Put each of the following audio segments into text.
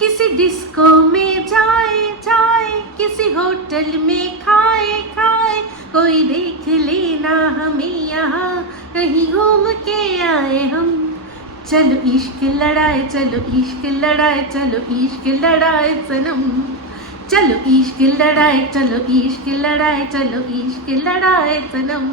किसी डिस्को में जाए जाए, किसी होटल में खाए खाए, कोई देख लेना हमें यहाँ, कहीं घूम के आए हम। चलो इश्क लड़ाए, चलो इश्क लड़ाए, चलो इश्क लड़ाए सनम। चलो इश्क लड़ाए, चलो इश्क लड़ाए, चलो इश्क लड़ाए सनम।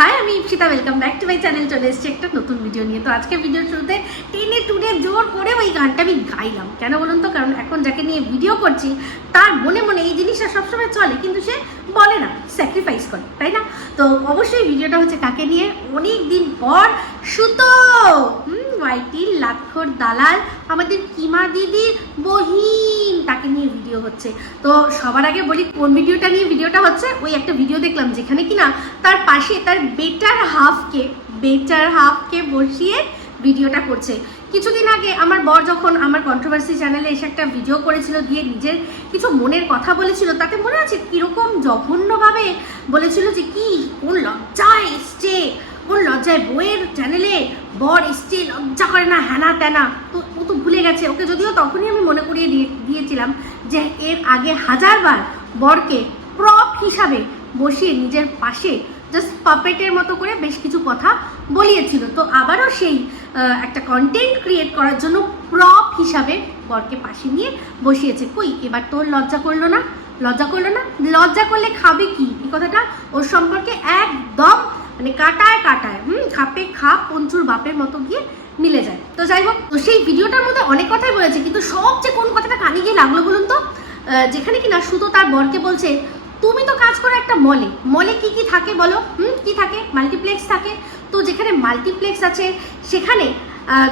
হাই, আমি Ipsita, welcome back to my channel. চলে এসেছি একটা নতুন ভিডিও নিয়ে। তো আজকে ভিডিওর শুরুতে টেনে টুনে জোর করে ওই গানটা আমি গাইলাম। কেন বলুন তো? কারণ এখন যাকে নিয়ে ভিডিও করছি তার মনে মনে এই জিনিসটা সবসময় চলে, কিন্তু সে বলে না, স্যাক্রিফাইস করে, তাই না? তো অবশ্যই ভিডিওটা হচ্ছে কাকে নিয়ে, অনেক দিন পর সুতো ওয়াইটির লাক্ষর দালাল আমাদের কিমা দিদির বহিন, তাকে নিয়ে ভিডিও হচ্ছে। তো সবার আগে বলি কোন ভিডিওটা নিয়ে ভিডিওটা হচ্ছে। ওই একটা ভিডিও দেখলাম যেখানে কিনা তার পাশে তার বেটার হাফকে বসিয়ে ভিডিওটা করছে। কিছুদিন আগে আমার বর যখন আমার কন্ট্রোভার্সি চ্যানেলে এসে একটা ভিডিও করেছিল, দিয়ে নিজের কিছু মনের কথা বলেছিল, তাতে মনে আছে কিরকম জঘন্যভাবে বলেছিল যে কি কোন লজ্জায় এসছে, কোন লজ্জায় বইয়ের চ্যানেলে বর এসছে, লজ্জা করে না, হ্যানা ত্যানা। তো ও তো ভুলে গেছে। ওকে যদিও তখনই আমি মনে করিয়ে দিয়েছিলাম যে এর আগে হাজারবার বরকে প্রপ হিসাবে বসিয়ে নিজের পাশে জাস্ট পাপেটের মতো করে বেশ কিছু কথা বলিয়েছিল। তো আবারও সেই একটা কন্টেন্ট ক্রিয়েট করার জন্য প্রপ হিসাবে বরকে পাশে নিয়ে বসিয়েছে। কই এবার তোর লজ্জা করলো না? লজ্জা করলে খাবে কি? এই কথাটা ওর সম্পর্কে একদম মানে কাটায় খাপে খাপ পঞ্চুর বাপের মতো গিয়ে মিলে যায়। তো যাই হোক, তো সেই ভিডিওটার মধ্যে অনেক কথাই বলেছে, কিন্তু সবচেয়ে কোন কথাটা কানে গিয়ে লাগলো বলুন তো? যেখানে কিনা সুতো তার বরকে বলছে, তুমি তো কাজ করো একটা মলে কি কি থাকে বলো? কি থাকে? মাল্টিপ্লেক্স থাকে। তো যেখানে মাল্টিপ্লেক্স আছে সেখানে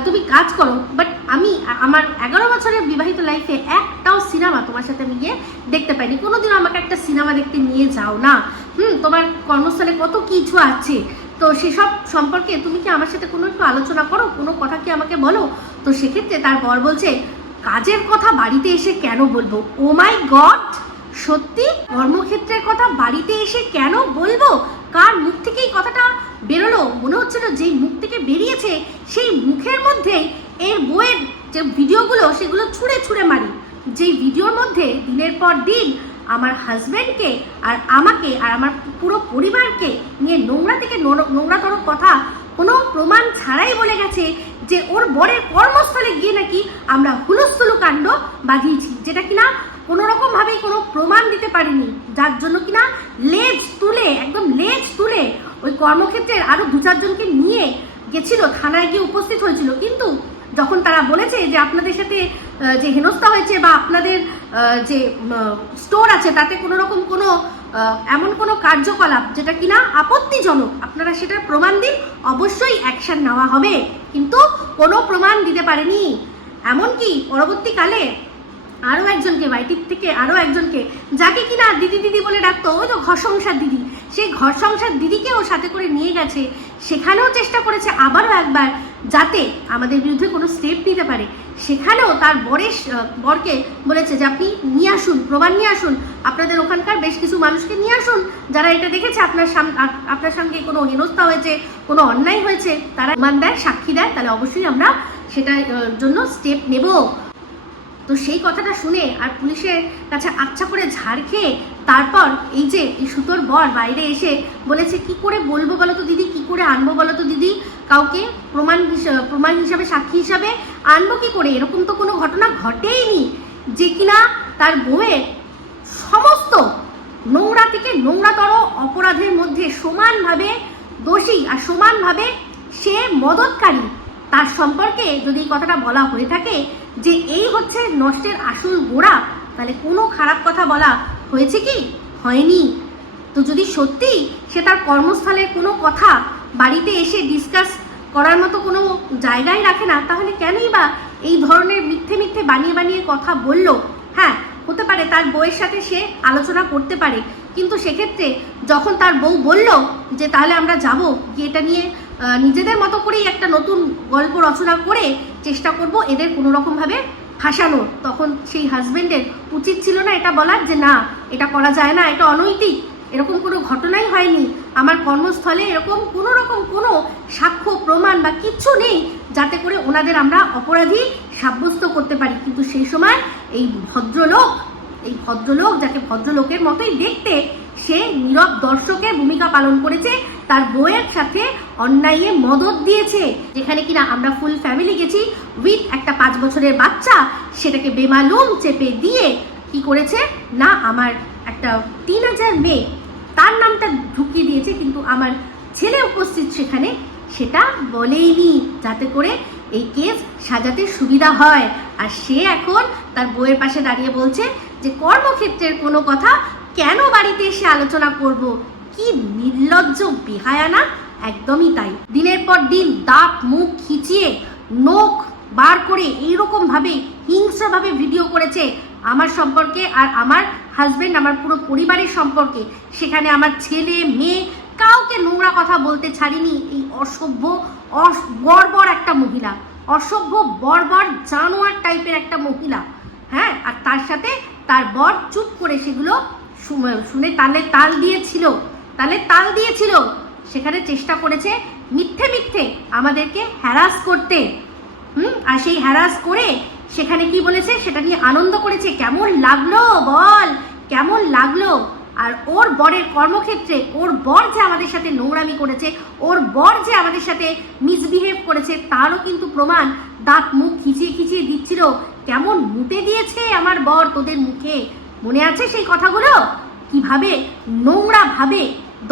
তুমি কাজ করো, বাট আমি আমার 11 বছরের বিবাহিত লাইফে একটাও সিনেমা তোমার সাথে আমি গিয়ে দেখতে পাইনি। কোনোদিনও আমাকে একটা সিনেমা দেখতে নিয়ে যাও না। তোমার কর্মস্থলে কত কিছু আছে, তো সেসব সম্পর্কে তুমি কি আমার সাথে কোনো একটু আলোচনা করো, কোনো কথা কি আমাকে বলো? তো সেক্ষেত্রে তার বর বলছে, কাজের কথা বাড়িতে এসে কেন বলবো? ও মাই গড, সত্যি কর্মক্ষেত্রের কথা বাড়িতে এসে কেন বলবো? কার মুখ থেকে এই কথাটা বেরোলো? মনে হচ্ছিল যেই মুখ থেকে বেরিয়েছে সেই মুখের মধ্যে এর বইয়ের যে ভিডিওগুলো সেগুলো ছুঁড়ে মারি। যেই ভিডিওর মধ্যে দিনের পর দিন আমার হাজব্যান্ডকে আর আমাকে আর আমার পুরো পরিবারকে নিয়ে নোংরা থেকে নোংরাতর কথা কোনো প্রমাণ ছাড়াই বলে গেছে যে ওর বরের কর্মস্থলে গিয়ে নাকি আমরা হুলস্থুলু কাণ্ড বাঁধিয়েছি, যেটা কিনা কোনো রকমভাবেই কোনো প্রমাণ দিতে পারিনি, যার জন্য কিনা একদম লেজ তুলে ওই কর্মক্ষেত্রের আরও 2-4 জনকে নিয়ে গেছিল, থানায় গিয়ে উপস্থিত হয়েছিল। কিন্তু যখন তারা বলেছে যে আপনাদের সাথে যে হেনস্থা হয়েছে বা আপনাদের যে স্টোর আছে তাতে কোনো রকম কোনো এমন কোনো কার্যকলাপ যেটা কিনা আপত্তিজনক, আপনারা সেটার প্রমাণ দিন, অবশ্যই অ্যাকশন নেওয়া হবে। কিন্তু কোনো প্রমাণ দিতে পারেনি। এমনকি পরবর্তীকালে আরও একজনকে, ওয়াইটির থেকে আরও একজনকে, যাকে কিনা দিদি বলে ডাকতো, ওই তো ঘর সংসার দিদি, সেই ঘর সংসার দিদিকে ও সাথে করে নিয়ে গেছে। সেখানেও চেষ্টা করেছে আবারও একবার যাতে আমাদের বিরুদ্ধে কোনো স্টেপ নিতে পারে। সেখানেও তার বরকে বলেছে যে আপনি নিয়ে আসুন, প্রমাণ নিয়ে আসুন, আপনাদের ওখানকার বেশ কিছু মানুষকে নিয়ে আসুন যারা এটা দেখেছে আপনার সঙ্গে কোনো হেনস্থা হয়েছে, কোনো অন্যায় হয়েছে, তারা প্রমাণ দেয়, সাক্ষী দেয়, তাহলে অবশ্যই আমরা সেটার জন্য স্টেপ নেব। তো সেই কথাটা শুনে আর পুলিশের কাছে আচ্ছা করে ঝাড় খেয়ে তারপর এই সুতোর বর বাইরে এসে বলেছে, কি করে বলবো বলো তো দিদি, কি করে আনবো বলো তো দিদি, কাউকে প্রমাণ হিসাবে, সাক্ষী হিসাবে আনবো কি করে? এরকম তো কোনো ঘটনা ঘটেইনি যে কিনা তার বউয়ের সমস্ত নোংরা থেকে নোংরাতর অপরাধের মধ্যে সমানভাবে দোষী আর সমানভাবে সে মদতকারী। তার সম্পর্কে যদি এই কথাটা বলা হয়ে থাকে যে এই হচ্ছে নষ্টের আসল গোড়া, তাহলে কোনো খারাপ কথা বলা হয়েছে কি? হয়নি। তো যদি সত্যি সে তার কর্মস্থলের কোনো কথা বাড়িতে এসে ডিসকাস করার মতো কোনো জায়গায় রাখে না, তাহলে কেনই বা এই ধরনের মিথ্যে বানিয়ে কথা বলল? হ্যাঁ, হতে পারে তার বউয়ের সাথে সে আলোচনা করতে পারে, কিন্তু সেক্ষেত্রে যখন তার বউ বলল যে তাহলে আমরা যাব গিয়ে এটা নিয়ে নিজেদের মতো করেই একটা নতুন গল্প রচনা করে চেষ্টা করব এদের কোনো রকমভাবে ফাঁসানো, তখন সেই হাজবেন্ডের উচিত ছিল না এটা বলার যে না, এটা করা যায় না, এটা অনৈতিক, এরকম কোনো ঘটনাই হয়নি, আমার কর্মস্থলে এরকম কোনো রকম কোনো সাক্ষ্য প্রমাণ বা কিচ্ছু নেই যাতে করে ওনাদের আমরা অপরাধী সাব্যস্ত করতে পারি। কিন্তু সেই সময় এই ভদ্রলোক যাকে ভদ্রলোকের মতোই দেখতে, সে নীরব দর্শকের ভূমিকা পালন করেছে, তার বউয়ের সাথে অন্যায়ে মদত দিয়েছে। যেখানে কিনা আমরা ফুল ফ্যামিলি গেছি উইথ একটা 5 বছরের বাচ্চা, সেটাকে বেমালুম চেপে দিয়ে কি করেছে না, আমার একটা 3000 মেয়ে তার নামটা ঢুকিয়ে দিয়েছে, কিন্তু আমার ছেলে উপস্থিত সেখানে সেটা বলেইনি, যাতে করে এই কেস সাজাতে সুবিধা হয়। আর সে এখন তার বউয়ের পাশে দাঁড়িয়ে বলছে যে কর্মক্ষেত্রের কোনো কথা কেন বাড়িতে এসে আলোচনা করব। কি নির্লজ্জ বেহায়া না, একদমই তাই। দিনের পর দিন দাঁত মুখ খিচিয়ে নখ বার করে এইরকম ভাবে হিংস্রভাবে ভিডিও করেছে আমার সম্পর্কে আর আমার হাজবেন্ড, আমার পুরো পরিবারের সম্পর্কে। সেখানে আমার ছেলে মেয়ে কাউকে নোংরা কথা বলতে ছাড়িনি এই অসভ্য বর্বর একটা মহিলা, অসভ্য বর্বর জানোয়ার টাইপের একটা মহিলা। হ্যাঁ, আর তার সাথে তার বর চুপ করে সেগুলো শুনে তালে তাল দিয়েছিল। সেখানে চেষ্টা করেছে মিথ্যে আমাদেরকে হ্যারাস করতে। আর সেই হ্যারাস করে সেখানে কি বলেছে সেটা নিয়ে আনন্দ করেছে। কেমন লাগলো বল, কেমন লাগলো? আর ওর বরের কর্মক্ষেত্রে ওর বর যে আমাদের সাথে নোংরামি করেছে, ওর বর যে আমাদের সাথে মিসবিহেভ করেছে, তারও কিন্তু প্রমাণ দাঁত মুখ খিচিয়ে দিচ্ছিল। কেমন মুতে দিয়েছে আমার বর তোদের মুখে, মনে আছে সেই কথাগুলো? কিভাবে নোংরা ভাবে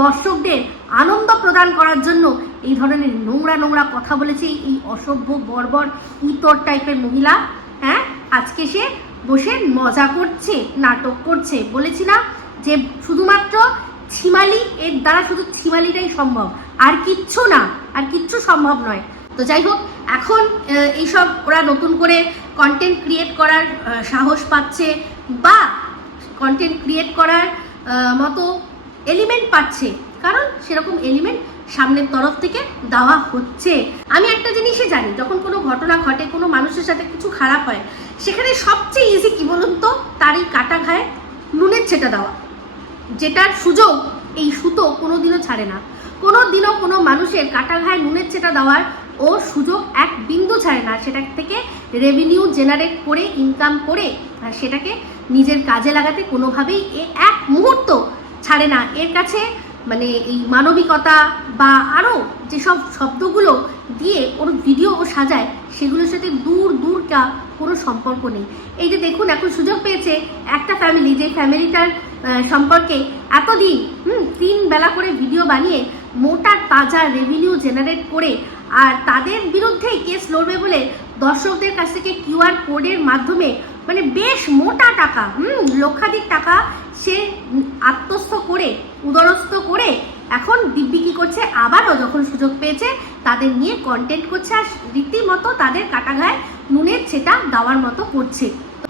দর্শকদের আনন্দ প্রদান করার জন্য এই ধরনের নোংরা কথা বলেছে এই অসভ্য বর্বর ইতর টাইপের মহিলা। হ্যাঁ, আজকে সে বসে মজা করছে, নাটক করছে। বলেছি না যে শুধুমাত্র ছিমালি, এর দ্বারা শুধু ছিমালিটাই সম্ভব, আর কিচ্ছু না, আর কিচ্ছু সম্ভব নয়। তো যাই হোক, এখন এইসব ওরা নতুন করে কন্টেন্ট ক্রিয়েট করার সাহস পাচ্ছে বা কন্টেন্ট ক্রিয়েট করার মতো এলিমেন্ট পাচ্ছে, কারণ সেরকম এলিমেন্ট সামনের তরফ থেকে দেওয়া হচ্ছে। আমি একটা জিনিসই জানি, যখন কোনো ঘটনা ঘটে, কোনো মানুষের সাথে কিছু খারাপ হয়, সেখানে সবচেয়ে ইজি কি বলুন তো, তারই কাটা ঘায়ে নুনের ছেটা দেওয়া, যেটার সুযোগ এই সুতো কোনোদিনও ছাড়ে না। কোনোদিনও কোনো মানুষের কাটা ঘায়ে নুনের ছেটা দেওয়ার ও সুযোগ এক বিন্দু ছাড়ে না। সেটা থেকে রেভিনিউ জেনারেট করে, ইনকাম করে, আর সেটাকে নিজের কাজে লাগাতে কোনোভাবেই এক মুহূর্ত ছাড়ে না। এর কাছে মানে এই মানবিকতা বা আরও যেসব শব্দগুলো দিয়ে ওর ভিডিও ও সাজায়, সেগুলোর সাথে দূর কোনো সম্পর্ক নেই। এই যে দেখুন, এখন সুযোগ পেয়েছে একটা ফ্যামিলি, যে ফ্যামিলিটার সম্পর্কে এতদিন 3 বেলা করে ভিডিও বানিয়ে মোটা তাজা রেভিনিউ জেনারেট করে, আর তাদের বিরুদ্ধেই কেস লড়বে বলে দর্শকদের কাছ থেকে কিউআর কোডের মাধ্যমে মানে বেশ মোটা টাকা, লক্ষাধিক টাকা সে আত্মস্থ করে, উদরস্থ করে এখন দিব্যি কি করছে, আবারও যখন সুযোগ পেয়েছে তাদের নিয়ে কন্টেন্ট করছে, আর রীতিমতো তাদের কাটা গায়ে নুনের ছেটা দেওয়ার মতো করছে।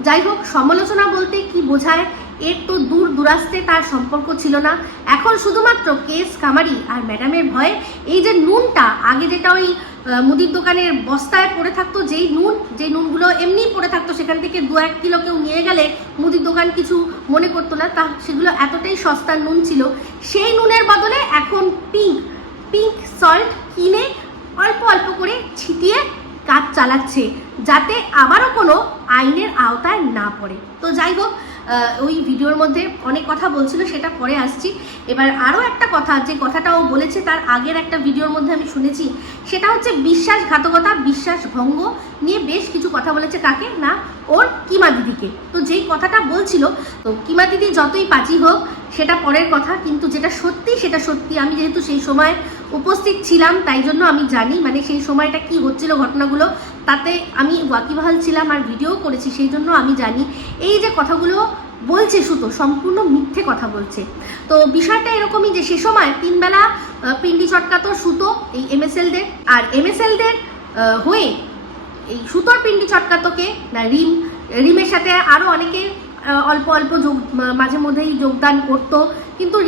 যাই হোক, সমালোচনা বলতে কি বোঝায়, এর তো দূরাস্তে তার সম্পর্ক ছিল না। এখন শুধুমাত্র কেস কামারি আর ম্যাডামের ভয়ে এই যে নুনটা, আগে যেটা ওই মুদির দোকানের বস্তায় পড়ে থাকতো, যেই নুনগুলো এমনি পড়ে থাকতো, সেখান থেকে 2-1 কিলো কেউ নিয়ে গেলে মুদির দোকান কিছু মনে করতো না, তা সেগুলো এতটাই সস্তার নুন ছিল। সেই নুনের বদলে এখন পিঙ্ক সল্ট কিনে অল্প করে ছিটিয়ে কাজ চালাচ্ছে, যাতে আবারও কোনো আইনের আওতায় না পড়ে। তো যাই হোক, ওই ভিডিওর মধ্যে অনেক কথা বলছিল, সেটা পরে আসছি। এবার আরও একটা কথা, যে কথাটা ও বলেছে তার আগের একটা ভিডিওর মধ্যে আমি শুনেছি, সেটা হচ্ছে বিশ্বাসঘাতকতা, বিশ্বাসভঙ্গ নিয়ে বেশ কিছু কথা বলেছে। কাকে না, ওর কিমা দিদিকে। তো যেই কথাটা বলছিল, তো কিমা দিদি যতই পাজি হোক সেটা পরের কথা, কিন্তু যেটা সত্যি সেটা সত্যি। আমি যেহেতু সেই সময় উপস্থিত ছিলাম, তাই জন্য আমি জানি মানে সেই সময়টা কি হচ্ছিল, ঘটনাগুলো তাতে আমি ওয়াকিবহাল ছিলাম আর ভিডিও করেছি, সেই জন্য আমি জানি এই যে কথাগুলো বলছে সুতো সম্পূর্ণ মিথ্যে কথা বলছে। তো বিষয়টা এরকমই যে সে সময় 3 বেলা পিন্ডি চটকাতো সুতো এই এমএসএলদের, আর এমএসএলদের হয়ে এই সুতোর পিন্ডি চটকাতোকে না রিমের সাথে আরও অনেকে অল্প মাঝে মধ্যেই যোগদান করতো, কিন্তু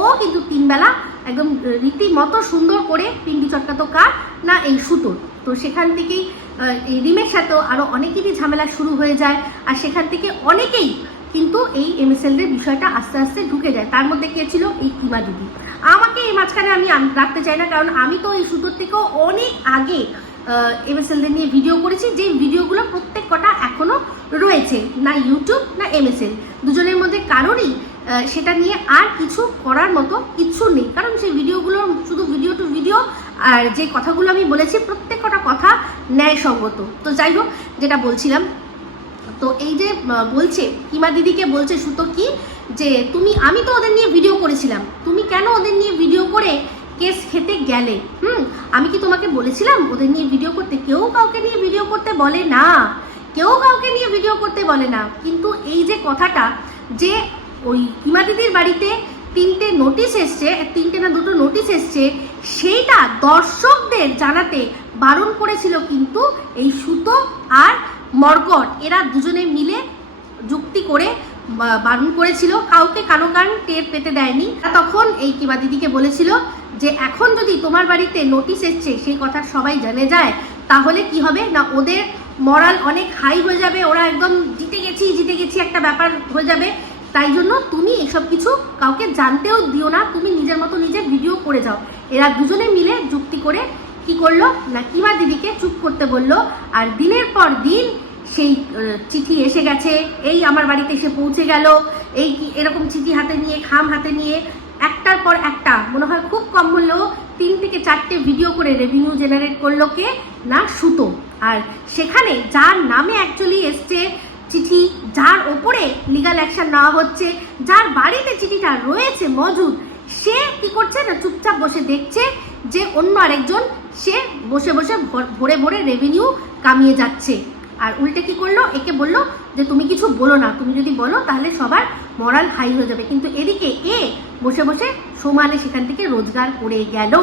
ও কিন্তু 3 বেলা একদম রীতিমতো সুন্দর করে পিন্ডি চটকাতো। কার না, এই সুতোর। তো সেখান থেকেই এই রিমের সাথেও আরও অনেকেরই ঝামেলা শুরু হয়ে যায়, আর সেখান থেকে অনেকেই কিন্তু এই এমএসএল-এর বিষয়টা আস্তে আস্তে ঢুকে যায়। তার মধ্যে কে ছিল? এই কিমা দিদি। আমাকে এই মাঝখানে আমি রাখতে চাই না, কারণ আমি তো এই সুতোর থেকেও অনেক আগে এমএসএল-দের নিয়ে ভিডিও করেছি, যে ভিডিওগুলো প্রত্যেক কটা এখনও রয়েছে, না ইউটিউব না এমএসএল, দুজনের মধ্যে কারোরই সেটা নিয়ে আর কিছু করার মতো কিছু নেই, কারণ সেই ভিডিওগুলো শুধু ভিডিও টু ভিডিও, আর যে কথাগুলো আমি বলেছি প্রত্যেক কটা কথা ন্যায়সঙ্গত। তো যাই হোক, যেটা বলছিলাম, তো এই যে বলছে কিমা দিদিকে বলছে সুতো কি, যে আমি তো ওদের নিয়ে ভিডিও করেছিলাম, তুমি কেন ওদের নিয়ে ভিডিও করে কেস খেতে গেলে? আমি কি তোমাকে বলেছিলাম ওদের নিয়ে ভিডিও করতে? কেউ কাউকে নিয়ে ভিডিও করতে বলে না, কেউ কাউকে নিয়ে ভিডিও করতে বলে না। কিন্তু এই যে কথাটা, যে ওই কিমা দিদির বাড়িতে 3টে নোটিশ এসছে, 3টে না 2টো নোটিশ এসছে, সেইটা দর্শকদের জানাতে বারণ করেছিল কিন্তু এই সুতো আর মর্কট, এরা দুজনে মিলে যুক্তি করে বারণ করেছিল, কাউকে কানো কান টের পেতে দেয়নি। তখন এই কিমা দিদিকে বলেছিল যে এখন যদি তোমার বাড়িতে নোটিশ এসছে সেই কথা সবাই জেনে যায়, তাহলে কি হবে না, ওদের মরাল অনেক হাই হয়ে যাবে, ওরা একদম জিতে গেছি একটা ব্যাপার হয়ে যাবে। তাই জন্য তুমি এসব কিছু কাউকে জানতেও দিও না, তুমি নিজের মতো নিজে ভিডিও করে যাও। এরা দুজনে মিলে যুক্তি করে কি করলো না, কিমা দিদিকে চুপ করতে বললো। আর দিনের পর দিন সেই চিঠি এসে গেছে, এই আমার বাড়িতে এসে পৌঁছে গেল, এই এরকম চিঠি হাতে নিয়ে, খাম হাতে নিয়ে, একটার পর একটা, মনে হয় খুব কম হলেও 3 থেকে 4টে ভিডিও করে রেভিনিউ জেনারেট করলো কে না, সুতো। আর সেখানে যার নামে অ্যাকচুয়ালি এসছে চিঠি, যার ওপরে লিগাল অ্যাকশন নেওয়া হচ্ছে, যার বাড়িতে চিঠিটা রয়েছে মজুদ, সে কি করছে না, চুপচাপ বসে দেখছে যে অন্য আরেকজন সে বসে বসে ভরে ভরে রেভিনিউ কামিয়ে যাচ্ছে। আর উল্টে কি করলো, একে বললো যে তুমি কিছু বলো না, তুমি যদি বলো তাহলে সবার মরাল হাই হয়ে যাবে। কিন্তু এদিকে এ বসে বসে সমানে সেখান থেকে রোজগার করে গেল।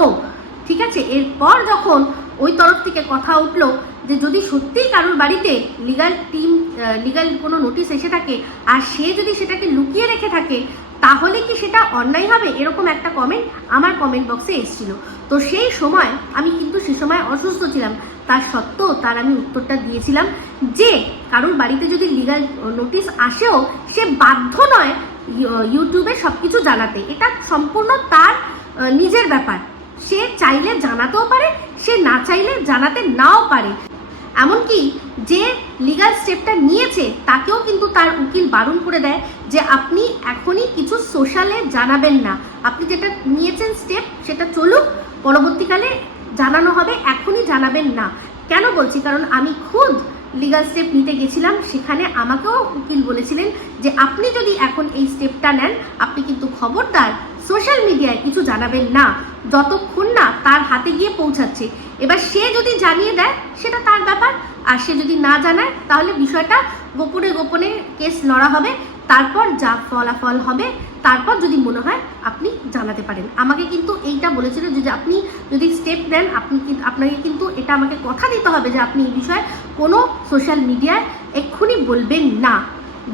ঠিক আছে, এরপর যখন ওই তরফ থেকে কথা উঠলো যে যদি সত্যিই কারোর বাড়িতে লিগাল কোনো নোটিশ এসে থাকে আর সে যদি সেটাকে লুকিয়ে রেখে থাকে, তাহলে কি সেটা অন্যায় হবে? এরকম একটা কমেন্ট আমার কমেন্ট বক্সে এসেছিল। তো সেই সময় আমি কিন্তু সে সময় অসুস্থ ছিলাম, তার সত্ত্বেও তার আমি উত্তরটা দিয়েছিলাম যে কারোর বাড়িতে যদি লিগাল নোটিশ আসেও সে বাধ্য নয় ইউটিউবে সব কিছু জানাতে, এটা সম্পূর্ণ তার নিজের ব্যাপার। সে চাইলে জানাতেও পারে, সে না চাইলে জানাতে নাও পারে। এমনকি যে লিগাল স্টেপটা নিয়েছে তাকেও কিন্তু তার উকিল বারণ করে দেয় যে আপনি এখনই কিছু সোশ্যালে জানাবেন না, আপনি যেটা নিয়েছেন স্টেপ সেটা চলুক, পরবর্তীকালে জানানো হবে, এখনই জানাবেন না। কেন বলছি, কারণ আমি খুদ লিগাল স্টেপ নিতে গেছিলাম, সেখানে আমাকেও উকিল বলেছিলেন যে আপনি যদি এখন এই স্টেপটা নেন, আপনি কিন্তু খবরদার সোশ্যাল মিডিয়ায় কিছু জানাবেন না যতক্ষণ না তার হাতে গিয়ে পৌঁছাচ্ছে। এবার সে যদি জানিয়ে দেয় সেটা তার ব্যাপার, আর সে যদি না জানায় তাহলে বিষয়টা গোপনে গোপনে কেস লড়া হবে, তারপর যা ফলাফল হবে তারপর যদি মনে হয় আপনি জানাতে পারেন। আমাকে কিন্তু এইটা বলেছিল যে আপনি যদি স্টেপ নেন, আপনাকে কিন্তু এটা আমাকে কথা দিতে হবে যে আপনি এই বিষয়ে কোনো সোশ্যাল মিডিয়ায় এক্ষুনি বলবেন না,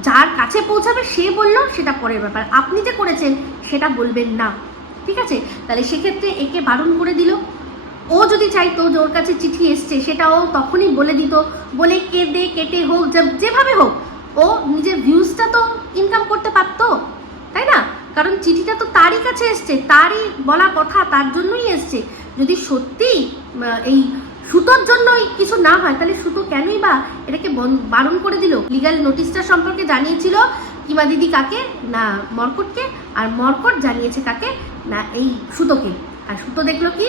যার কাছে পৌঁছাবে সে বললো সেটা পরের ব্যাপার, আপনি যে করেছেন সেটা বলবেন না। ঠিক আছে, তাহলে সেক্ষেত্রে একে বারণ করে দিল। ও যদি চাইতো যে ওর কাছে চিঠি এসছে সেটাও তখনই বলে দিত, বলে কেটে হোক, যেভাবে হোক ও নিজের ভিউজটা তো ইনকাম করতে পারতো, তাই না? কারণ চিঠিটা তো তারই কাছে এসছে, তারই বলা কথা, তার জন্যই এসছে। যদি সত্যি এই সুতোর জন্যই কিছু না হয় তাহলে সুতো কেনই বা এটাকে বারণ করে দিল? লিগাল নোটিশটা সম্পর্কে জানিয়েছিল কিমা দিদি কাকে না, মর্কটকে, আর মর্কট জানিয়েছে কাকে না, এই সুতোকে। আর সুতো দেখলো কি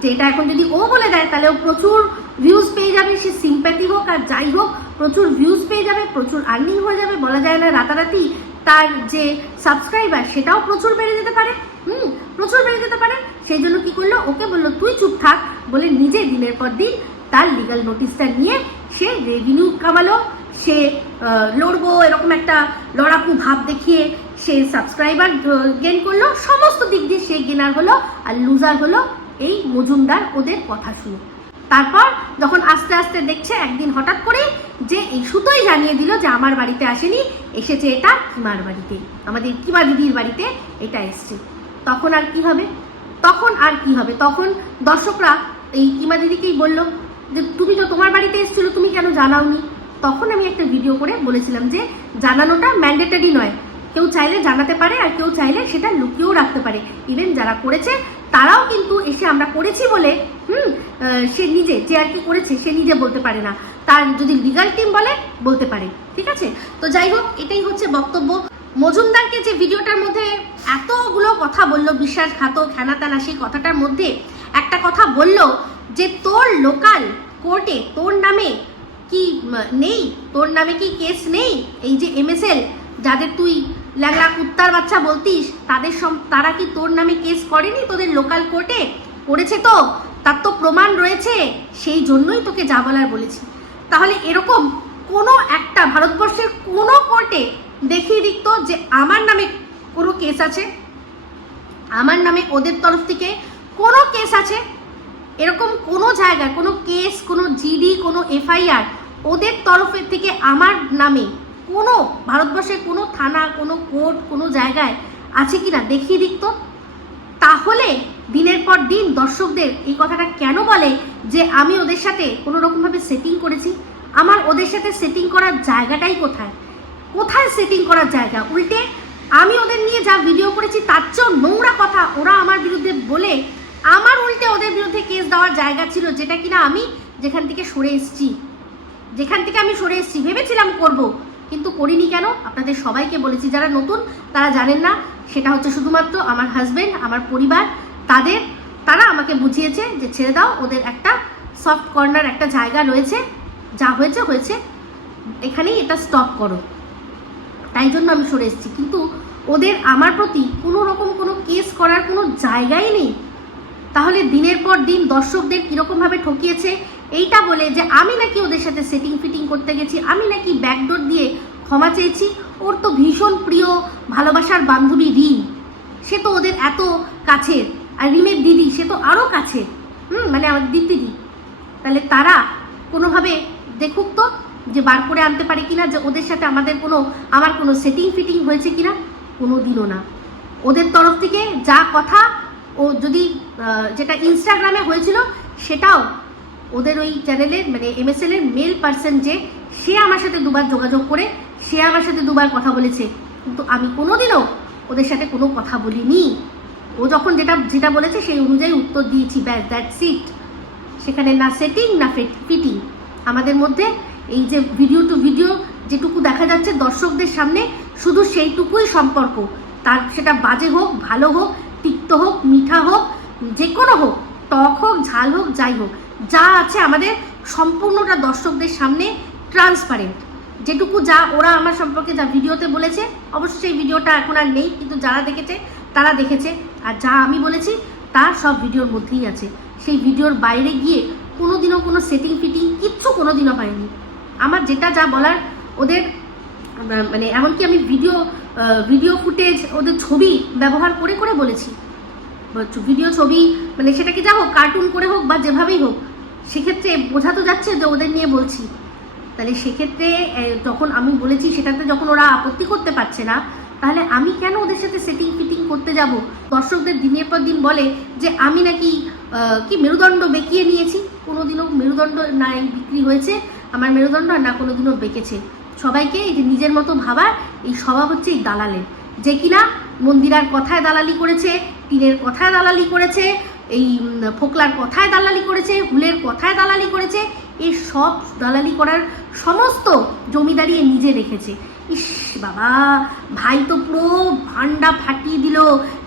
যে এটা এখন যদি ও বলে দেয় তাহলে ও প্রচুর ভিউজ পেয়ে যাবে, সে সিম্প্যাথি হোক আর যাই হোক প্রচুর ভিউজ পেয়ে যাবে, প্রচুর আর্নিং হয়ে যাবে, বলা যায় না রাতারাতি তার যে সাবস্ক্রাইবার সেটাও প্রচুর বেড়ে যেতে পারে, প্রচুর বেড়ে যেতে পারে। সেই জন্য কি করলো, ওকে বললো তুই চুপ থাক, বলে নিজে দিনের পর দিন তার লিগাল নোটিশটা নিয়ে সে রেভিনিউ কামালো, সে লড়বো এরকম একটা লড়াকু ভাব দেখিয়ে সে সাবস্ক্রাইবার গেইন করলো, সমস্ত দিক দিয়ে সে গেনার হলো, আর লুজার হলো এই মজুমদার ওদের কথা শুনে। তারপর যখন আস্তে আস্তে দেখছে একদিন হঠাৎ করে যে এই সুতোই জানিয়ে দিল যে আমার বাড়িতে আসেনি, এসেছে এটা কিমার বাড়িতে, আমাদের কিমা দিদির বাড়িতে এটা এসছে, তখন আর কি হবে? তখন দর্শকরা এই কিমা দিদিকেই বলল যে তুমি তো তোমার বাড়িতে এসেছিল, তুমি কেন জানাওনি? তখন আমি একটা ভিডিও করে বলেছিলাম যে জানানোটা ম্যান্ডেটরি নয়, কেউ চাইলে জানাতে পারে আর কেউ চাইলে সেটা লুকিয়েও রাখতে পারে। ইভেন যারা করেছে তারাও কিন্তু এসে আমরা করেছি বলে সে নিজে যে আর কি করেছে সে নিজে বলতে পারে না, তার যদি লিগাল টিম বলে বলতে পারে, ঠিক আছে। তো যাই হোক, এটাই হচ্ছে বক্তব্য। মজুমদারকে যে ভিডিওটার মধ্যে এতগুলো কথা বললো বিশ্বাসঘাতক হ্যানা ত্যানা, সেই কথাটার মধ্যে একটা কথা বলল যে তোর লোকাল কোর্টে তোর নামে কি নেই, তোর নামে কি কেস নেই? এই যে MSL যাদের তুই ল্যাংড়া কুত্তার বাচ্চা বলতিস তারা কি তোর নামে কেস করেনি তোদের লোকাল কোর্টে? করেছে তো, তার তো প্রমাণ রয়েছে, সেই জন্যই তোকে যা বলার বলেছি। তাহলে এরকম কোনো একটা ভারতবর্ষের কোনো কোর্টে দেখিয়ে দিত যে আমার নামে কোনো কেস আছে, আমার নামে ওদের তরফ থেকে কোনো কেস আছে, এরকম কোনো জায়গায় কোনো কেস, কোনো জিডি, কোনো FIR ওদের তরফের থেকে আমার নামে কোনো ভারতবর্ষের কোনো থানা, কোনো কোর্ট, কোনো জায়গায় আছে কি না দেখিয়ে দিত। তাহলে দিনের পর দিন দর্শকদের এই কথাটা কেন বলে যে আমি ওদের সাথে কোনো রকমভাবে সেটিং করেছি? আমার ওদের সাথে সেটিং করার জায়গাটাই কোথায়? কোথায় সেটিং করার জায়গা? উল্টে আমি ওদের নিয়ে যা ভিডিও করেছি তার চেয়েও নোংরা কথা ওরা আমার বিরুদ্ধে বলে আমার উল্টে ওদের বিরুদ্ধে কেস দেওয়ার জায়গা ছিল, যেটা কিনা আমি যেখান থেকে আমি সরে এসেছি ভেবেছিলাম করব, কিন্তু করিনি। কেন? আপনাদের সবাইকে বলেছি, যারা নতুন তারা জানেন না, সেটা হচ্ছে শুধুমাত্র আমার হাজব্যান্ড, আমার পরিবার, তারা আমাকে বুঝিয়েছে যে ছেড়ে দাও, ওদের একটা সফট কর্নার একটা জায়গা রয়েছে, যা হয়েছে হয়েছে, এখানেই এটা স্টপ করো, তাই জন্য আমি সরে এসেছি। কিন্তু ওদের আমার প্রতি কোনো রকম কোনো কেস করার কোনো জায়গাই নেই। তাহলে দিনের পর দিন দর্শকদের কীরকমভাবে ঠকিয়েছে এইটা বলে যে আমি নাকি ওদের সাথে সেটিং ফিটিং করতে গেছি, আমি নাকি ব্যাকডোর দিয়ে ক্ষমা চেয়েছি। ওর তো ভীষণ প্রিয় ভালোবাসার বান্ধবী রিম, সে তো ওদের এত কাছের, আর রিমের দিদি সে তো আরও কাছের, মানে আমার দিদি। তাহলে তারা কোনোভাবে দেখুক তো যে বার করে আনতে পারে কিনা যে ওদের সাথে আমার কোনো সেটিং ফিটিং হয়েছে কিনা। কোনো দিনও না। ওদের তরফ থেকে যা কথা, ও যদি যেটা ইনস্টাগ্রামে হয়েছিল সেটাও ওদের ওই চ্যানেলের মানে MSL এর মেল পার্সন যে সে আমার সাথে দুবার যোগাযোগ করে সে আমার সাথে দুবার কথা বলেছে, কিন্তু আমি কোনোদিনও ওদের সাথে কোনো কথা বলিনি। ও যখন যেটা বলেছে সেই অনুযায়ী উত্তর দিয়েছি, ব্যাস, দ্যাটস ইট। সেখানে না সেটিং না ফিটিং। আমাদের মধ্যে এই যে ভিডিও টু ভিডিও যেটুকু দেখা যাচ্ছে দর্শকদের সামনে, শুধু সেইটুকুই সম্পর্ক, তার সেটা বাজে হোক, ভালো হোক, তিক্ত হোক, মিঠা হোক, যে কোনো হোক, টক হোক, ঝাল হোক, যাই হোক, যা আছে আমাদের সম্পূর্ণটা দর্শকদের সামনে ট্রান্সপারেন্ট। যেটুকু যা ওরা আমার সম্পর্কে যা ভিডিওতে বলেছে, অবশ্যই সেই ভিডিওটা এখন আর নেই, কিন্তু যারা দেখেছে তারা দেখেছে, আর যা আমি বলেছি তা সব ভিডিওর মধ্যেই আছে। সেই ভিডিওর বাইরে গিয়ে কোনোদিনও কোনো সেটিং ফিটিং কিচ্ছু কোনোদিনও হয়নি। আমার যেটা যা বলার ওদের মানে এমনকি আমি ভিডিও ফুটেজ, ওদের ছবি ব্যবহার করে করে বলেছি। ভিডিও ছবি মানে সেটাকে যা হোক, কার্টুন করে হোক বা যেভাবেই হোক, সেক্ষেত্রে বোঝা তো যাচ্ছে যে ওদের নিয়ে বলছি। তাহলে সেক্ষেত্রে যখন আমি বলেছি সেটাতে যখন ওরা আপত্তি করতে পারছে না, তাহলে আমি কেন ওদের সাথে সেটিং ফিটিং করতে যাব? দর্শকদের দিনের পর দিন বলে যে আমি নাকি কি মেরুদণ্ড বেঁকিয়ে নিয়েছি। কোনোদিনও মেরুদণ্ড না বিক্রি হয়েছে আমার মেরুদণ্ড, আর না কোনোদিনও বেঁকেছে। সবাইকে এই যে নিজের মতো ভাবার এই স্বভাব হচ্ছে এই দালালের, যে কিনা মন্দিরার কথায় দালালি করেছে, টিনের কথায় দালালি করেছে, এই ফোকলার কথায় দালালি করেছে, হুলের কথায় দালালি করেছে। এই সব দালালি করার সমস্ত জমিদারি নিজে রেখেছে। ইস বাবা, ভাই তো পুরো ভান্ডা ফাটিয়ে দিল।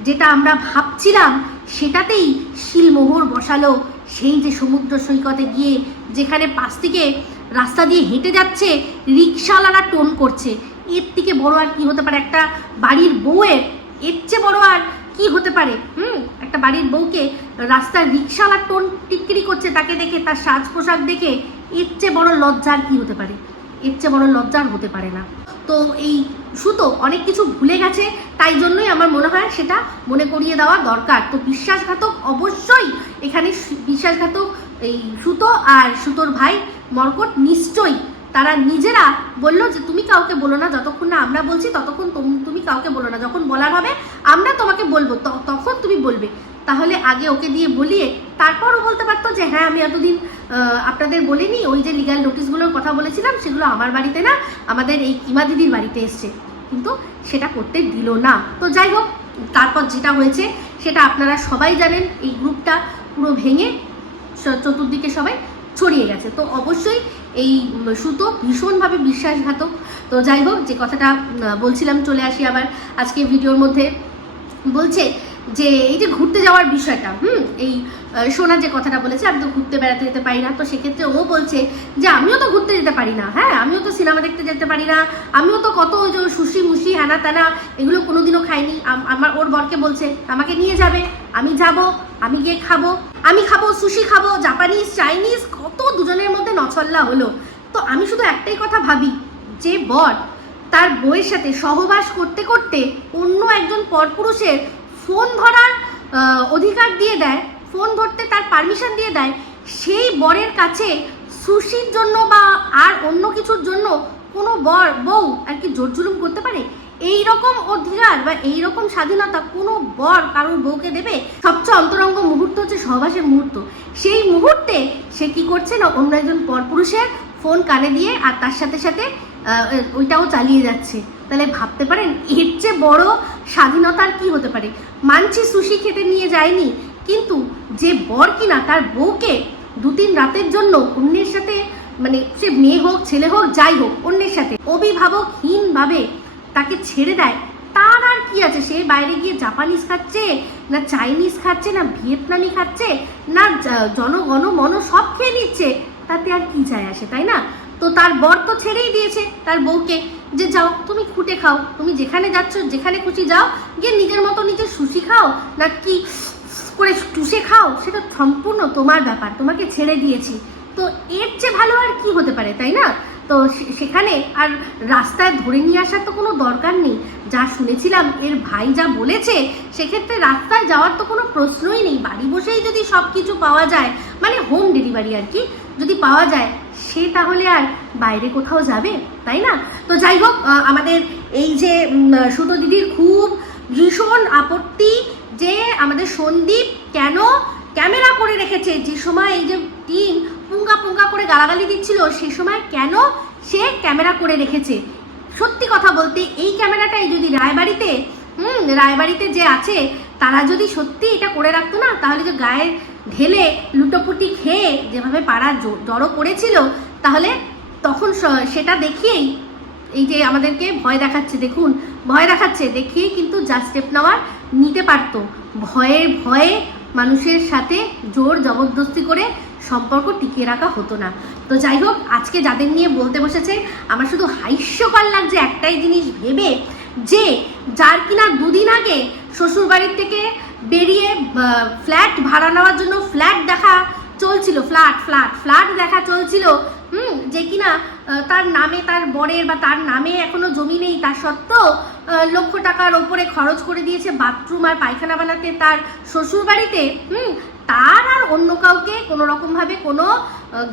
যেটা আমরা ভাবছিলাম সেটাতেই শিলমোহর বসালো। সেই যে সমুদ্র সৈকতে গিয়ে যেখানে পাশ থেকে রাস্তা দিয়ে হেঁটে যাচ্ছে, রিক্সাওয়ালারা টোন করছে। এর থেকে বড় আর কি হতে পারে? একটা বাড়ির বউয়ের এর চেয়ে বড় আর কি হতে পারে? একটা বাড়ির বউকে রাস্তার রিক্সাওয়ালা টোন টিটকিরি করছে, তাকে দেখে, তার সাজ পোশাক দেখে এর চেয়ে বড় লজ্জা আর কি হতে পারে? এর চেয়ে বড় লজ্জা আর হতে পারে না। তো এই সুতো অনেক কিছু ভুলে গেছে, তাই জন্যই আমার মনে হয় সেটা মনে করিয়ে দেওয়া দরকার। তো বিশ্বাসঘাতক অবশ্যই এখানে বিশ্বাসঘাতক এই সুতো আর সুতোর ভাই মর্কট নিশ্চয়ই তারা নিজেরা বললো যে তুমি কাউকে বলো না, যতক্ষণ না আমরা বলছি ততক্ষণ তুমি কাউকে বলো না, যখন বলার হবে আমরা তোমাকে বলবো তখন তুমি বলবে। তাহলে আগে ওকে দিয়ে বলিয়ে তারপরও বলতে পারতো যে হ্যাঁ আমি এতদিন আপনাদের বলিনি ওই যে লিগ্যাল নোটিশগুলোর কথা বলেছিলাম, সেগুলো আমার বাড়িতে না, আমাদের এই কিমা দিদির বাড়িতে এসছে, কিন্তু সেটা করতে দিল না। তো যাই হোক, তারপর যেটা হয়েছে সেটা আপনারা সবাই জানেন, এই গ্রুপটা পুরো ভেঙে চতুর্দিকে সবাই ছড়িয়ে গেছে। তো অবশ্যই এই সুতো ভীষণভাবে বিশ্বাসঘাতক। তো যাই হোক, যে কথাটা বলছিলাম, চলে আসি আবার আজকে ভিডিওর মধ্যে। বলছে যে এই যে ঘুরতে যাওয়ার বিষয়টা, এই সোনা যে কথাটা বলেছে, আমি তো ঘুরতে বেড়াতে যেতে পারি না, তো সেক্ষেত্রে ও বলছে যে আমিও তো ঘুরতে যেতে পারি না, হ্যাঁ আমিও তো সিনেমা দেখতে যেতে পারি না, আমিও তো কত ওই যে সুশি মুশি হ্যানা ত্যানা এগুলো কোনোদিনও খাইনি। আমার ওর বরকে বলছে আমাকে নিয়ে যাবে, আমি যাব, আমি গিয়ে খাবো, আমি খাবো সুশি খাবো, জাপানিজ চাইনিজ, কত দুজনের মধ্যে নছল্লা হলো। তো আমি শুধু একটাই কথা ভাবি, যে বর তার বউয়ের সাথে সহবাস করতে করতে অন্য একজন পরপুরুষের ফোন ধরার অধিকার দিয়ে দেয়, ফোন ধরতে তার পারমিশন দিয়ে দেয়, সেই বরের কাছে সুশির জন্য বা আর অন্য কিছুর জন্য কোনো বউ আর কি জোর জুলুম করতে পারে? এই রকম অধিকার বা এই রকম স্বাধীনতা কোনো বর কারোর বউকে দেবে? সবচেয়ে অন্তরঙ্গ মুহূর্ত হচ্ছে সহবাসের মুহূর্ত, সেই মুহূর্তে সে কি করছে না, অন্য একজন পরপুরুষের ফোন কানে দিয়ে আর তার সাথে সাথে ওইটাও চালিয়ে যাচ্ছে। তাহলে ভাবতে পারেন এর চেয়ে বড় স্বাধীনতার কি হতে পারে? মানছি সুশি খেতে নিয়ে যায়নি, কিন্তু যে বর কিনা তার বউকে 2-3 রাতের জন্য অন্যের সাথে, মানে সে মেয়ে হোক ছেলে হোক যাই হোক, অন্যের সাথে অভিভাবকহীনভাবে তাকে ছেড়ে দেয়, তার আর কি আছে? সে বাইরে গিয়ে জাপানিজ খাচ্ছে, না চাইনিজ খাচ্ছে, না ভিয়েতনামি খাচ্ছে, না জনগণ মন সব খেয়ে নিচ্ছে, তাতে আর কি যায় আসে, তাই না? তো তার বর তো ছেড়েই দিয়েছে তার বউকে, যে যাও তুমি খুঁটে খাও, তুমি যেখানে যাচ্ছ যেখানে খুশি যাও, গিয়ে নিজের মতো নিজের সুশি খাও, না কি করে টুসে খাও, সেটা সম্পূর্ণ তোমার ব্যাপার, তোমাকে ছেড়ে দিয়েছি। তো এর চেয়ে ভালো আর কি হতে পারে, তাই না? তো সেখানে আর রাস্তায় ধরে নিয়ে আসার তো কোনো দরকার নেই। যা শুনেছিলাম এর ভাই যা বলেছে, সেক্ষেত্রে রাস্তায় যাওয়ার তো কোনো প্রশ্নই নেই, বাড়ি বসেই যদি সব কিছু পাওয়া যায়, মানে হোম ডেলিভারি আর কি যদি পাওয়া যায়, সে তাহলে আর বাইরে কোথাও যাবে, তাই না? তো যাই হোক, আমাদের এই যে সুতো দিদির খুব ভীষণ আপত্তি যে আমাদের সন্দীপ কেন ক্যামেরা করে রেখেছে, যে সময় এই যে টিন পুঙ্গা পুঙ্গা করে গালাগালি দিচ্ছিল, সে সময় কেন সে ক্যামেরা করে রেখেছে। সত্যি কথা বলতে এই ক্যামেরাটাই যদি রায়বাড়িতে যে আছে তারা যদি সত্যি এটা করে রাখতো না, তাহলে যে গায়ে ঢেলে লুটোপুটি খেয়ে যেভাবে পাড়া জড়ো করেছিল, তাহলে তখন সেটা দেখিয়েই এই যে আমাদেরকে ভয় দেখাচ্ছে, দেখুন ভয় দেখাচ্ছে, দেখিয়েই কিন্তু যা স্টেপ নেওয়ার নিতে পারতো। ভয়ে মানুষের সাথে জোর জবরদস্তি করে সম্পর্ক টিকিয়ে রাখা হতো না। তো যাই হোক, আজকে যাদের নিয়ে বলতে বসেছে, আমার শুধু হাস্যকর লাগছে একটাই জিনিস ভেবে, যে যার কিনা 2 দিন আগে শ্বশুরবাড়ির থেকে বেরিয়ে ফ্ল্যাট ভাড়া নেওয়ার জন্য ফ্ল্যাট দেখা চলছিল, ফ্ল্যাট দেখা চলছিল, যে কিনা তার নামে, তার বরের বা তার নামে এখনো জমি নেই, তার সত্ত্বেও লক্ষ টাকার ওপরে খরচ করে দিয়েছে বাথরুম আর পায়খানা বানাতে তার শ্বশুরবাড়িতে, তার আর অন্য কাউকে কোনো রকমভাবে কোনো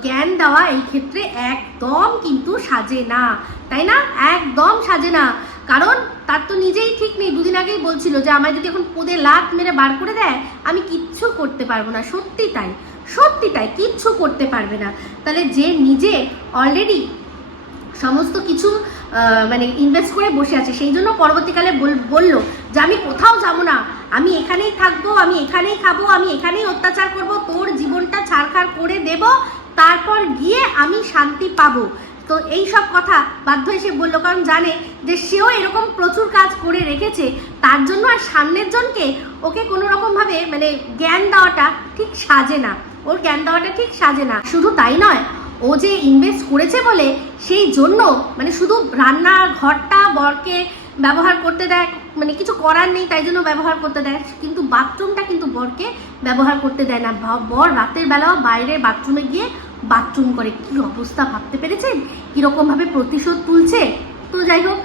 জ্ঞান দেওয়া এই ক্ষেত্রে একদম কিন্তু সাজে না, তাই না? একদম সাজে না। কারণ তার তো নিজেই ঠিক নেই, 2 দিন আগেই বলছিল যে আমায় যদি এখন পোদে লাত মেরে বার করে দেয় আমি কিচ্ছু করতে পারবো না। সত্যি তাই কিচ্ছু করতে পারবে না। তাহলে যে নিজে অলরেডি সমস্ত কিছু মানে ইনভেস্ট করে বসে আছে, সেই জন্য পরবর্তীকালে বললো যে আমি কোথাও যাবো না, আমি এখানেই থাকবো, আমি এখানেই খাবো, আমি এখানেই অত্যাচার করব, তোর জীবনটা ছাড়খাড় করে দেব, তারপর গিয়ে আমি শান্তি পাবো। তো এই সব কথা বাধ্য এসে বললো, কারণ জানে যে সেও এরকম প্রচুর কাজ করে রেখেছে, তার জন্য আর সামনের জনকে ওকে কোনো রকমভাবে মানে জ্ঞান দেওয়াটা ঠিক সাজে না, ওর জ্ঞান দেওয়াটা ঠিক সাজে না। শুধু তাই নয়, ও যে ইনভেস্ট করেছে বলে সেই জন্য মানে শুধু রান্নার ঘরটা বরকে ব্যবহার করতে দেয়, মানে কিছু করার নেই তাই জন্য ব্যবহার করতে দেয়, কিন্তু বাথরুমটা কিন্তু বরকে ব্যবহার করতে দেয় না। বর রাতের বেলাও বাইরে বাথরুমে গিয়ে বাথরুম করে, কি অবস্থা ভাবতে পেরেছেন কীরকমভাবে প্রতিশোধ তুলছে। তো যাই হোক,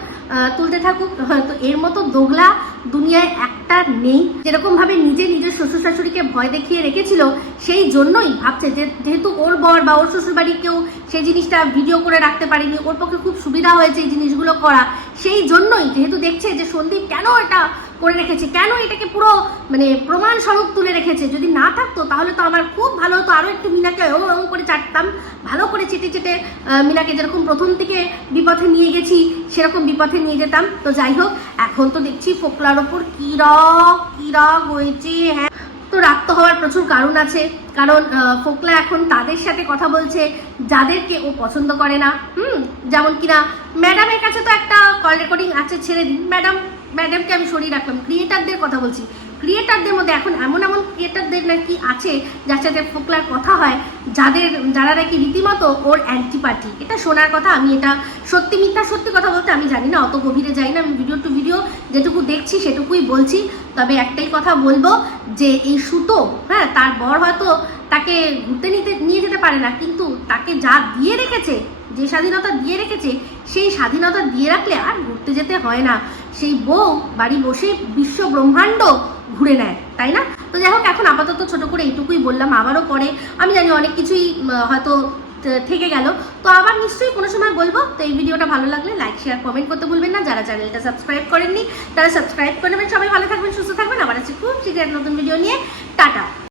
তুলতে থাকুক। তো এর মতো দোগলা দুনিয়ায় একটা নেই। যেরকমভাবে নিজের শ্বশুর শাশুড়িকে ভয় দেখিয়ে রেখেছিল, সেই জন্যই ভাবছে যে যেহেতু ওর বর বা ওর শ্বশুরবাড়ি কেউ সেই জিনিসটা ভিডিও করে রাখতে পারেনি, ওর পক্ষে খুব সুবিধা হয়েছে এই জিনিসগুলো করা, সেই জন্যই যেহেতু দেখছে যে সন্দীপ কেন এটা করে রেখেছে, কেন এটাকে পুরো মানে প্রমাণ স্বরূপ তুলে রেখেছে। যদি না থাকতো তাহলে তো আমার খুব ভালো হতো, আরও একটু মিনাকে করে চাটতাম, ভালো করে চেটে চেটে মিনাকে যেরকম প্রথম থেকে বিপথে নিয়ে গেছি সেরকম বিপথে নিয়ে যেতাম। তো যাই হোক, এখন তো দেখছি ফোকলার ওপর কি রাগ হয়েছে। হ্যাঁ, তো রাগ তো হওয়ার প্রচুর কারণ আছে, কারণ ফোকলা এখন তাদের সাথে কথা বলছে যাদেরকে ও পছন্দ করে না। যেমন কিনা ম্যাডামের কাছে তো একটা কল রেকর্ডিং আছে, ছেড়ে দিন, ম্যাডামকে আমি সরিয়ে রাখলাম, ক্রিয়েটারদের কথা বলছি। ক্রিয়েটারদের মধ্যে এখন এমন ক্রিয়েটারদের নাকি আছে যার সাথে ফোকলার কথা হয়, যারা নাকি রীতিমতো ওর অ্যান্টিপার্টি। এটা শোনার কথা, আমি এটা সত্যি মিথ্যা সত্যি কথা বলতে আমি জানি না, অত গভীরে যাই না, আমি ভিডিও টু ভিডিও যেটুকু দেখছি সেটুকুই বলছি। তবে একটাই কথা বলবো যে এই সুতো, হ্যাঁ, তার বর হয়তো তাকে ঘুরতে নিয়ে যেতে পারে না, কিন্তু তাকে যা দিয়ে রেখেছে, যে স্বাধীনতা দিয়ে রেখেছে, সেই স্বাধীনতা দিয়ে রাখলে আর ঘুরতে যেতে হয় না। সেই বউ বাড়ি বসে বিশ্ব ব্রহ্মাণ্ড ঘুরে নেয়, তাই না? তো যাই হোক, এখন আপাতত ছোট করে এইটুকুই বললাম, আবারও পরে আমি জানি অনেক কিছুই হয়তো থেকে গেল, তো আবার নিশ্চয়ই কোনো সময় বলবো। তো এই ভিডিওটা ভালো লাগলে লাইক শেয়ার কমেন্ট করতে ভুলবেন না। যারা চ্যানেলটা সাবস্ক্রাইব করেননি তারা সাবস্ক্রাইব করে নেবেন। সবাই ভালো থাকবেন, সুস্থ থাকবেন। আবার আছে খুব শীঘ্র নতুন ভিডিও নিয়ে। টাটা।